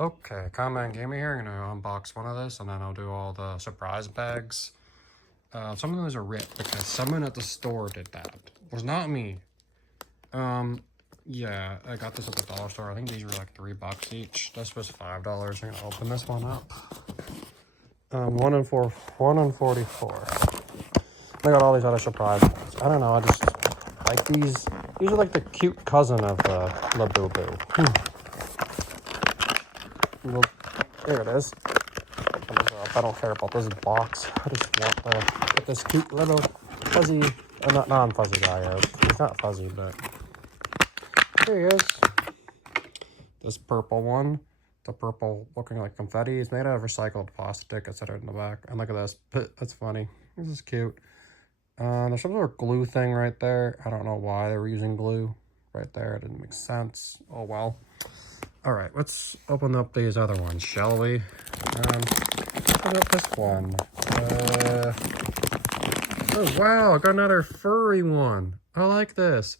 Okay, Comment Gamer here. I'm gonna unbox one of this and then I'll do all the surprise bags. Some of those are ripped because someone at the store did that. It was not me. Yeah, I got this at the dollar store. I think these were like $3 each. This was $5. I'm gonna open this one up. 1 and 44. I got all these other surprise bags. I don't know, I just like these. These are like the cute cousin of the Labubu. Well, there it is. I don't care about this box. I just want to get this cute little fuzzy, not non-fuzzy guy out. He's not fuzzy, but here he is. This purple one, the purple looking like confetti, is made out of recycled plastic. It's in the back. And look at this. That's funny. This is cute. There's some sort of glue thing right there. I don't know why they were using glue right there. It didn't make sense. Oh well. All right, let's open up these other ones, shall we? Open up this one. Oh wow, I got another furry one. I like this.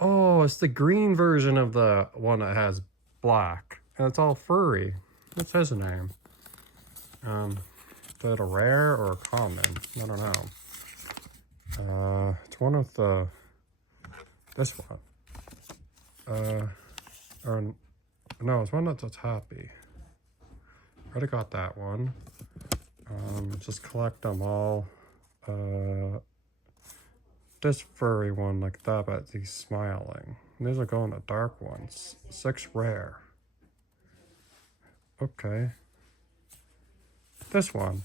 Oh, it's the green version of the one that has black, and it's all furry. What's his name? Is it a rare or a common? I don't know. It's one of the, this one. Or no, it's one that's happy. Already got that one. Just collect them all. This furry one like that, but he's smiling. And these are going to dark ones. 6 rare. Okay. This one.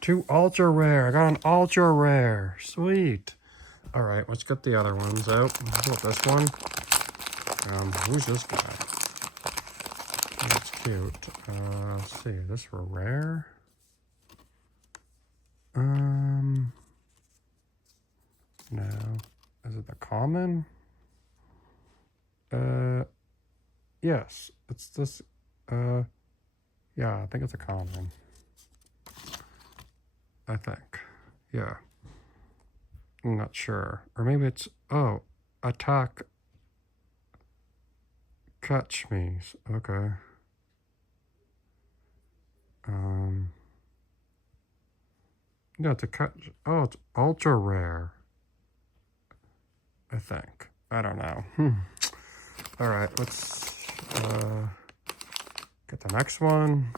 2 ultra rare. I got an ultra rare. Sweet. All right, let's get the other ones out. What this one? Who's this guy? That's cute. Let's see. Is this for rare? No. Is it the common? Yes. It's this. Yeah, I think it's a common. I think. Yeah. I'm not sure. Or maybe it's, oh, attack. Catch me. Okay. Yeah, it's a catch. Oh, it's ultra rare. I think. I don't know. All right, let's get the next one.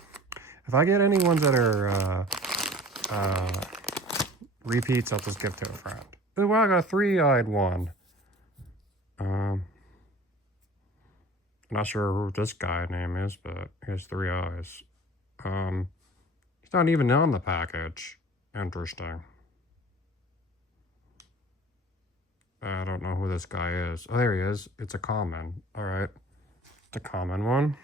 If I get any ones that are repeats, I'll just give to a friend. Oh, wow, I got a 3-eyed one. Not sure who this guy name is, but he has 3 eyes. He's not even on the package. Interesting. I don't know who this guy is. Oh, there he is. It's a common. All right. It's a common one.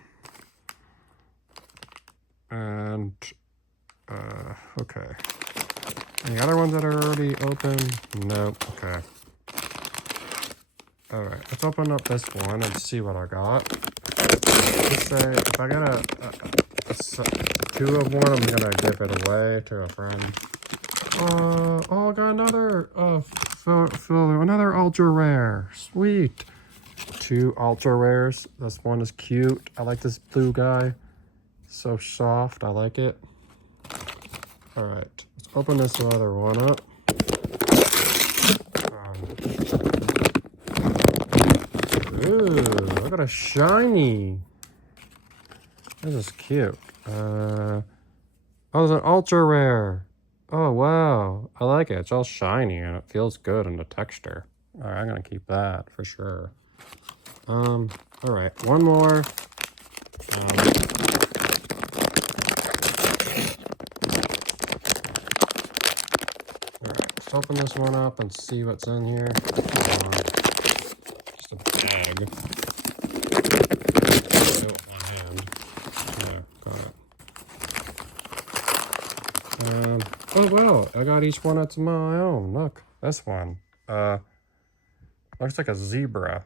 And, okay. Any other ones that are already open? Nope. Okay. All right. Let's open up this one and see what I got. Let's say if I get a 2 of one, I'm gonna give it away to a friend. Oh, I got another another ultra rare. Sweet. 2 ultra rares. This one is cute. I like this blue guy. So soft. I like it. All right. Let's open this other one up. Ooh, look at a shiny. This is cute. Oh, it's an ultra rare. Oh, wow. I like it. It's all shiny and it feels good in the texture. All right, I'm going to keep that for sure. All right, one more. All right, let's open this one up and see what's in here. Just a bag. My hand. There, got it. Oh wow, I got each one that's my own. Look, this one. Looks like a zebra.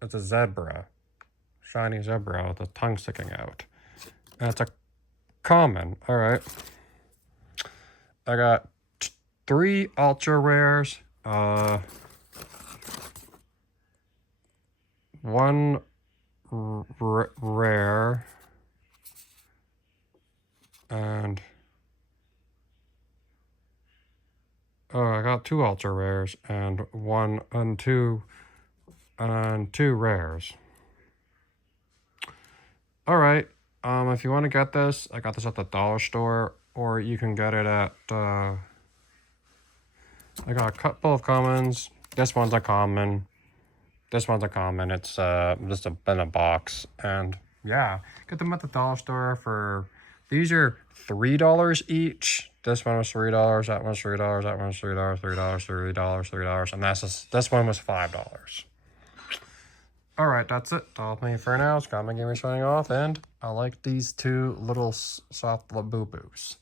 It's a zebra. Shiny zebra with a tongue sticking out. And it's a common. Alright. I got 3 ultra rares. 1 rare. got 2 ultra rares and 2 rares. Alright, if you want to get this, I got this at the dollar store, or you can get it at, I got a couple of commons. This one's a common. This one's a common. It's just in a box. And yeah, get them at the dollar store for, these are $3 each. This one was $3, that one's $3, that one's $3, $3, and this one was $5. Alright, that's it. That's all me for now. It's Comic Gamer signing off, and I like these 2 little soft boo-boos.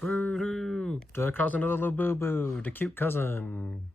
Boo-hoo! The cousin of the little boo-boo. The cute cousin.